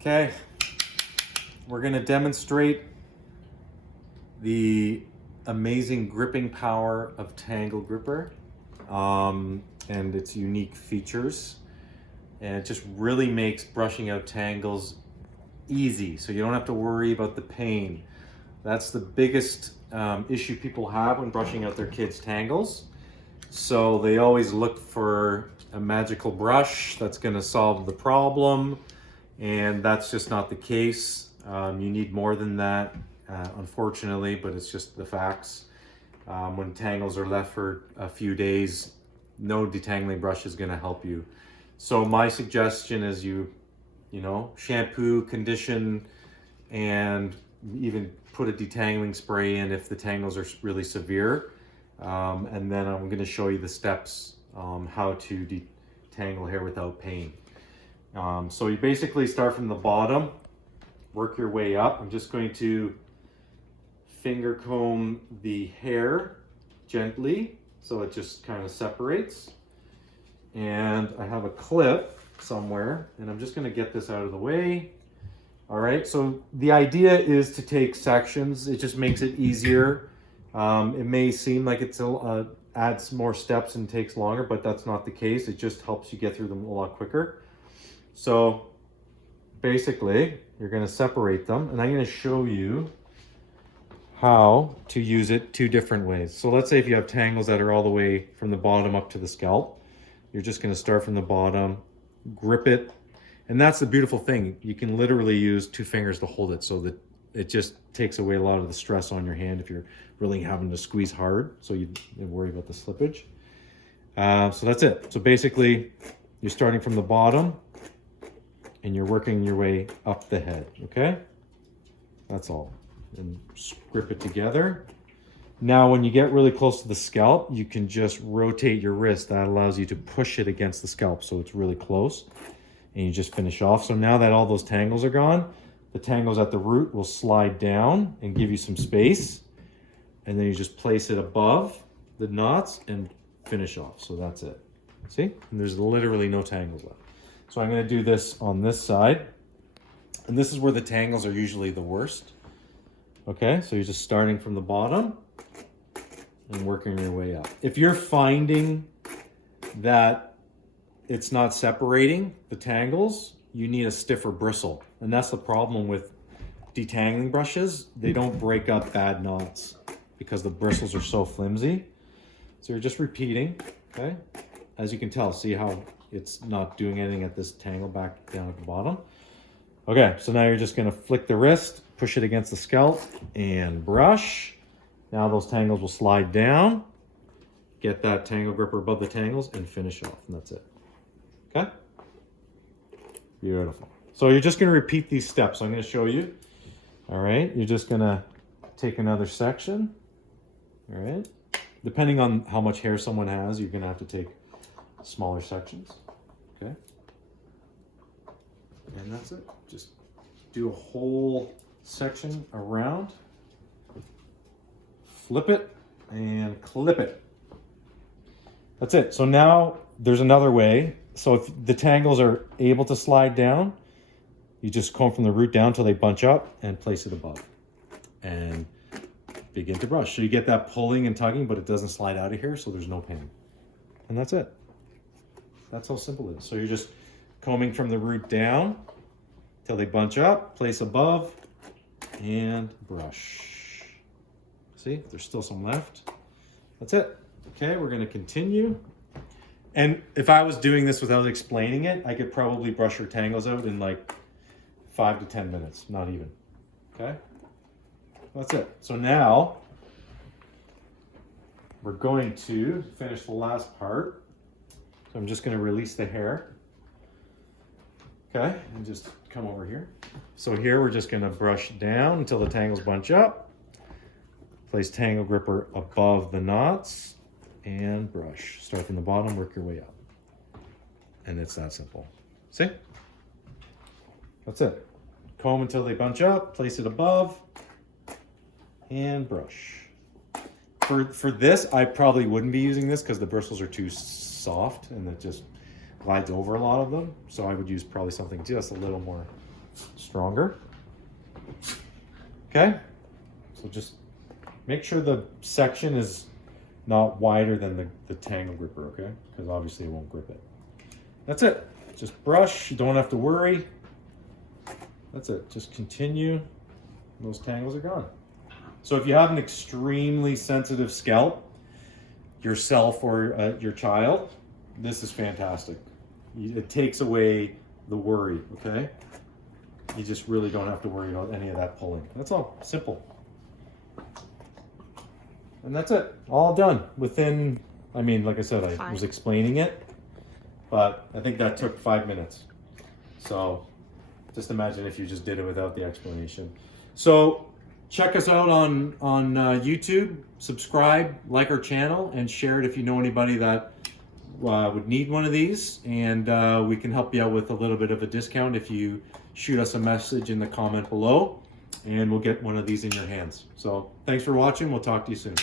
Okay, we're going to demonstrate the amazing gripping power of Tanglegripper and its unique features. And it just really makes brushing out tangles easy, so you don't have to worry about the pain. That's the biggest issue people have when brushing out their kids' tangles. So they always look for a magical brush that's going to solve the problem, and that's just not the case. You need more than that, unfortunately, but it's just the facts. When tangles are left for a few days, no detangling brush is going to help you. So my suggestion is you shampoo, condition, and even put a detangling spray in if the tangles are really severe. And then I'm going to show you the steps how to detangle hair without pain. So you basically start from the bottom, work your way up. I'm just going to finger comb the hair gently so it just kind of separates. And I have a clip somewhere, and I'm just going to get this out of the way. All right, so the idea is to take sections. It just makes it easier. It may seem like it adds more steps and takes longer, but that's not the case. It just helps you get through them a lot quicker. So basically, you're going to separate them, and I'm going to show you how to use it two different ways. So let's say if you have tangles that are all the way from the bottom up to the scalp, you're just going to start from the bottom, grip it. And that's the beautiful thing. You can literally use two fingers to hold it, so that it just takes away a lot of the stress on your hand if you're really having to squeeze hard, so you don't worry about the slippage. So that's it. So basically, you're starting from the bottom and you're working your way up the head, okay? That's all. And grip it together. Now, when you get really close to the scalp, you can just rotate your wrist. That allows you to push it against the scalp so it's really close. And you just finish off. So now that all those tangles are gone, the tangles at the root will slide down and give you some space. And then you just place it above the knots and finish off. So that's it. See? And there's literally no tangles left. So I'm going to do this on this side. And this is where the tangles are usually the worst. Okay, so you're just starting from the bottom and working your way up. If you're finding that it's not separating the tangles, you need a stiffer bristle. And that's the problem with detangling brushes. They don't break up bad knots because the bristles are so flimsy. So you're just repeating, okay? As you can tell, see how it's not doing anything at this tangle back down at the bottom. Okay, so now you're just gonna flick the wrist, push it against the scalp, and brush. Now those tangles will slide down. Get that Tanglegripper above the tangles and finish off, and that's it. Okay? Beautiful. So you're just gonna repeat these steps. I'm gonna show you. All right, you're just gonna take another section. All right. Depending on how much hair someone has, you're gonna have to take smaller sections. Okay? And that's it. Just do a whole section around, flip it, and clip it. That's it. So now there's another way. So if the tangles are able to slide down, you just comb from the root down till they bunch up and place it above. And begin to brush. So you get that pulling and tugging, but it doesn't slide out of here, so there's no pain. And that's it. That's how simple it is. So you're just combing from the root down till they bunch up, place above, and brush. See, there's still some left. That's it. Okay, we're gonna continue. And if I was doing this without explaining it, I could probably brush your tangles out in like 5 to 10 minutes, not even. Okay, that's it. So now we're going to finish the last part. So I'm just gonna release the hair. Okay, and just come over here. So here we're just gonna brush down until the tangles bunch up. Place Tanglegripper above the knots and brush. Start from the bottom, work your way up. And it's that simple. See? That's it. Comb until they bunch up, place it above, and brush. For this, I probably wouldn't be using this because the bristles are too soft and it just glides over a lot of them. So I would use probably something just a little more stronger. Okay, so just make sure the section is not wider than the Tanglegripper, okay? Because obviously it won't grip it. That's it. Just brush, you don't have to worry. That's it, just continue. Those tangles are gone. So if you have an extremely sensitive scalp, yourself or your child, this is fantastic. It takes away the worry, okay? You just really don't have to worry about any of that pulling. That's all, simple. And that's it, all done within, I mean, like I said, I was explaining it, but I think that took 5 minutes. So just imagine if you just did it without the explanation. So check us out on YouTube, subscribe, like our channel, and share it if you know anybody that would need one of these. And we can help you out with a little bit of a discount if you shoot us a message in the comment below, and we'll get one of these in your hands. So thanks for watching. We'll talk to you soon.